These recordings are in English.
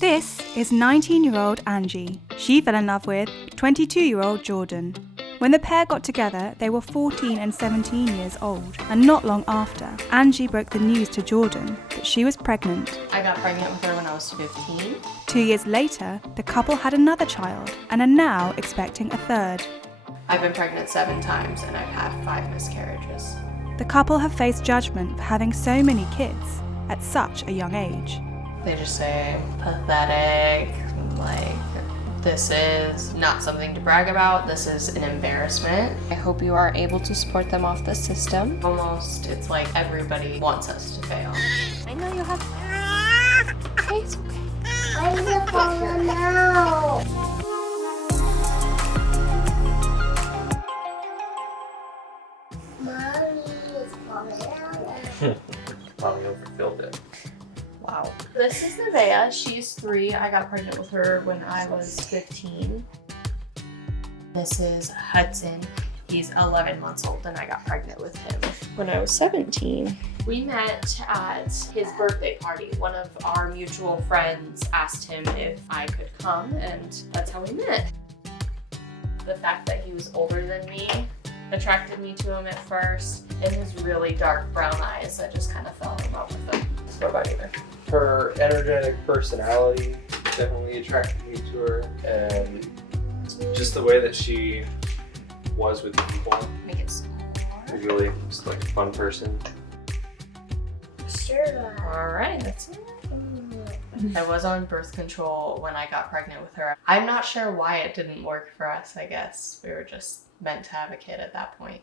This is 19-year-old Angie. She fell in love with 22-year-old Jordan. When the pair got together, they were 14 and 17 years old, and not long after, Angie broke the news to Jordan that she was pregnant. I got pregnant with her when I was 15. 2 years later, the couple had another child and are now expecting a third. I've been pregnant 7 times and I've had 5 miscarriages. The couple have faced judgment for having so many kids at such a young age. They just say, pathetic, like, this is not something to brag about, this is an embarrassment. I hope you are able to support them off the system. Almost, it's like everybody wants us to fail. I know you have... Okay, it's okay. Why is it falling out? Mommy is falling out. Mommy overfilled it. Wow. This is Nevaeh. She's 3. I got pregnant with her when I was 15. This is Hudson. He's 11 months old and I got pregnant with him when I was 17. We met at his birthday party. One of our mutual friends asked him if I could come, and that's how we met. The fact that he was older than me attracted me to him at first, and his really dark brown eyes, I just kind of fell in love with him. What about you? Her energetic personality definitely attracted me to her, and just the way that she was with people. Make it smaller. Really just like a fun person. Sure. All right, that's it. I was on birth control when I got pregnant with her. I'm not sure why it didn't work for us, I guess. We were just meant to have a kid at that point.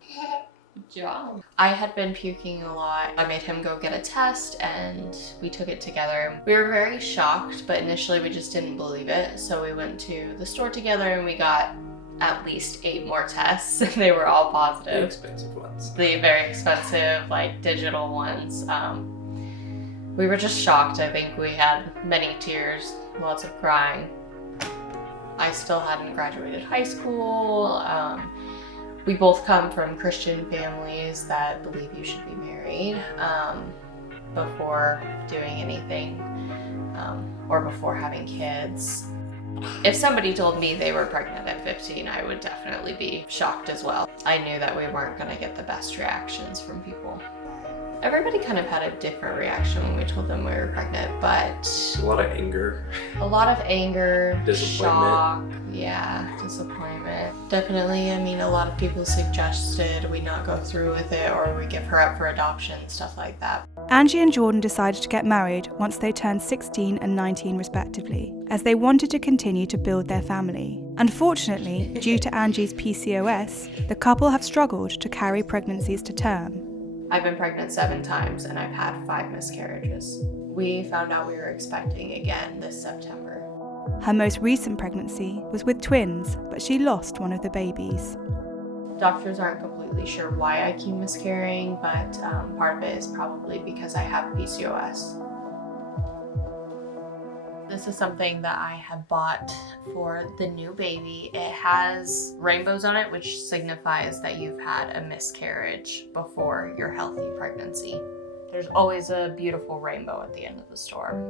Good job. I had been puking a lot. I made him go get a test and we took it together. We were very shocked, but initially we just didn't believe it. So we went to the store together and we got at least 8 more tests. They were all positive. The expensive ones. The very expensive, like, digital ones. We were just shocked. I think we had many tears, lots of crying. I still hadn't graduated high school. We both come from Christian families that believe you should be married before doing anything or before having kids. If somebody told me they were pregnant at 15, I would definitely be shocked as well. I knew that we weren't going to get the best reactions from people. Everybody kind of had a different reaction when we told them we were pregnant, but... A lot of anger. A lot of anger, shock, Disappointment. disappointment. Definitely, I mean, a lot of people suggested we not go through with it or we give her up for adoption, stuff like that. Angie and Jordan decided to get married once they turned 16 and 19 respectively, as they wanted to continue to build their family. Unfortunately, due to Angie's PCOS, the couple have struggled to carry pregnancies to term. I've been pregnant 7 times and I've had 5 miscarriages. We found out we were expecting again this September. Her most recent pregnancy was with twins, but she lost one of the babies. Doctors aren't completely sure why I keep miscarrying, but part of it is probably because I have PCOS. This is something that I have bought for the new baby. It has rainbows on it, which signifies that you've had a miscarriage before your healthy pregnancy. There's always a beautiful rainbow at the end of the store.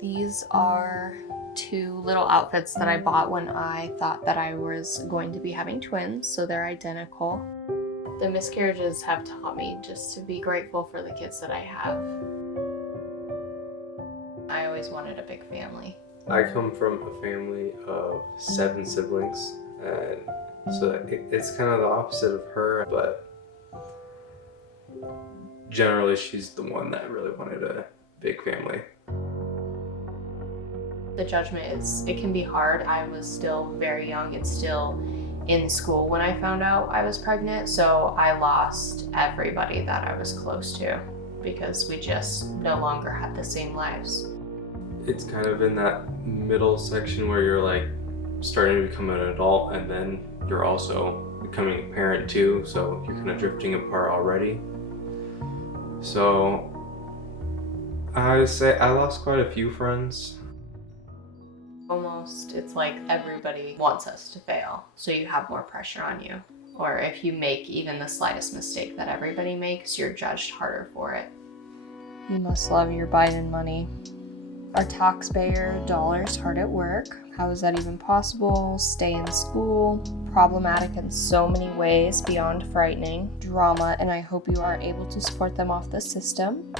These are 2 little outfits that I bought when I thought that I was going to be having twins, so they're identical. The miscarriages have taught me just to be grateful for the kids that I have. I always wanted a big family. I come from a family of 7 siblings, and so it's kind of the opposite of her, but generally she's the one that really wanted a big family. The judgment it can be hard. I was still very young and still in school when I found out I was pregnant, so I lost everybody that I was close to because we just no longer had the same lives. It's kind of in that middle section where you're like starting to become an adult and then you're also becoming a parent too, so you're kind of drifting apart already. So I would say I lost quite a few friends. Almost, it's like everybody wants us to fail, so you have more pressure on you. Or if you make even the slightest mistake that everybody makes, you're judged harder for it. You must love your Biden money. Our taxpayer dollars hard at work. How is that even possible? Stay in school. Problematic in so many ways beyond frightening. Drama, and I hope you are able to support them off the system.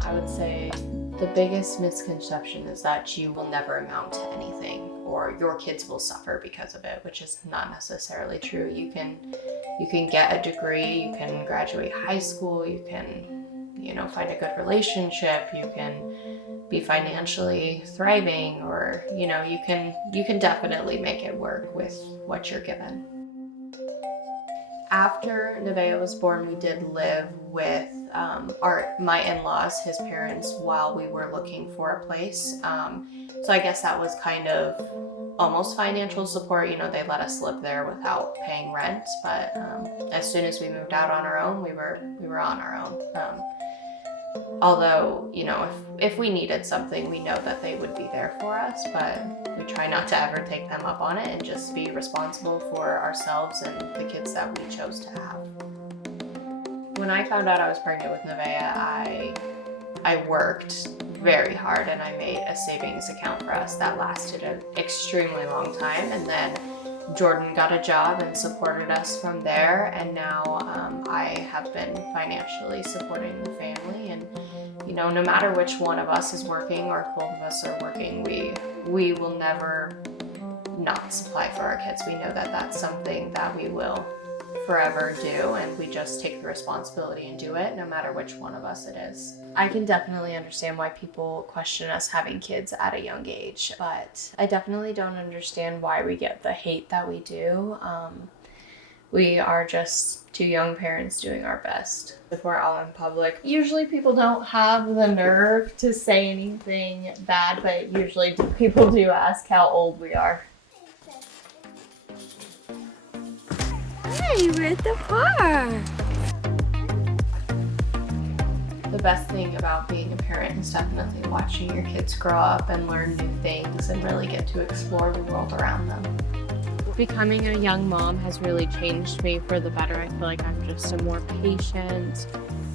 I would say the biggest misconception is that you will never amount to anything or your kids will suffer because of it, which is not necessarily true. You can get a degree, you can graduate high school, you can, find a good relationship, you can be financially thriving, or you can definitely make it work with what you're given. After Nevaeh was born, we did live with my in-laws, his parents, while we were looking for a place. So I guess that was kind of almost financial support. They let us live there without paying rent. But as soon as we moved out on our own, we were on our own. Although, if we needed something, we know that they would be there for us, but we try not to ever take them up on it and just be responsible for ourselves and the kids that we chose to have. When I found out I was pregnant with Nevaeh, I worked very hard and I made a savings account for us that lasted an extremely long time. And then Jordan got a job and supported us from there, and now I have been financially supporting the family. And no matter which one of us is working or if both of us are working, we will never not supply for our kids. We know that that's something that we will forever do, and we just take the responsibility and do it no matter which one of us it is. I can definitely understand why people question us having kids at a young age, but I definitely don't understand why we get the hate that we do. We are just two young parents doing our best. If we're out in public, usually people don't have the nerve to say anything bad, but usually people do ask how old we are. Hey, we're at the park. The best thing about being a parent is definitely watching your kids grow up and learn new things and really get to explore the world around them. Becoming a young mom has really changed me for the better. I feel like I'm just a more patient,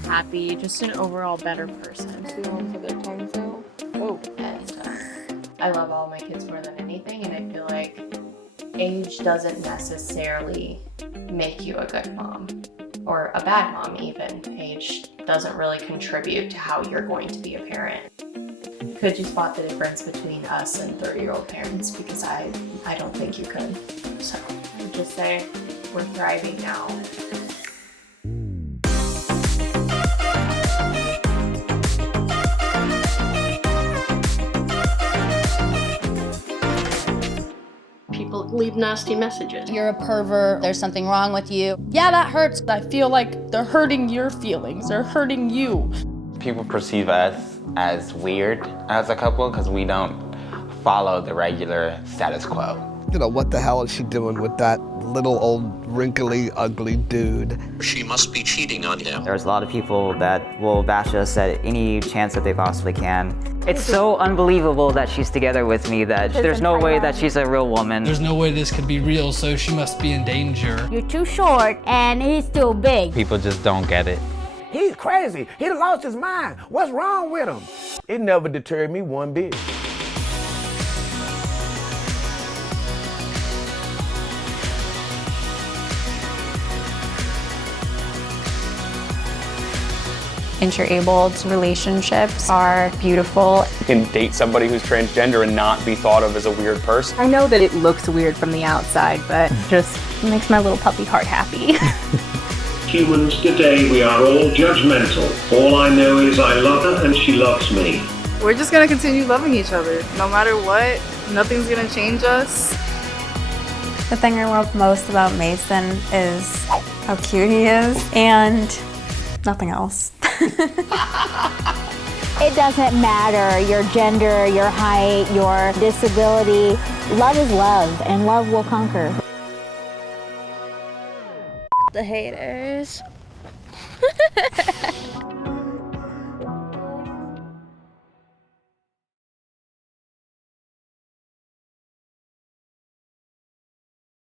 happy, just an overall better person. We home for their tongues out. Oh. And I love all my kids more than anything, and I feel like age doesn't necessarily make you a good mom or a bad mom even. Age doesn't really contribute to how you're going to be a parent. Could you spot the difference between us and 30-year-old parents? Because I don't think you could. So I would just say we're thriving now. People leave nasty messages. You're a pervert, there's something wrong with you. Yeah, that hurts. I feel like they're hurting your feelings, they're hurting you. People perceive us as weird as a couple because we don't follow the regular status quo. What the hell is she doing with that little old wrinkly, ugly dude? She must be cheating on him. There's a lot of people that will bash us at any chance that they possibly can. It's so unbelievable that she's together with me that there's no way that she's a real woman. There's no way this could be real, so she must be in danger. You're too short and he's too big. People just don't get it. He's crazy. He lost his mind. What's wrong with him? It never deterred me one bit. Interabled relationships are beautiful. You can date somebody who's transgender and not be thought of as a weird person. I know that it looks weird from the outside, but just makes my little puppy heart happy. Humans today, we are all judgmental. All I know is I love her and she loves me. We're just gonna continue loving each other. No matter what, nothing's gonna change us. The thing I love most about Mason is how cute he is and nothing else. It doesn't matter your gender, your height, your disability. Love is love, and love will conquer. The haters.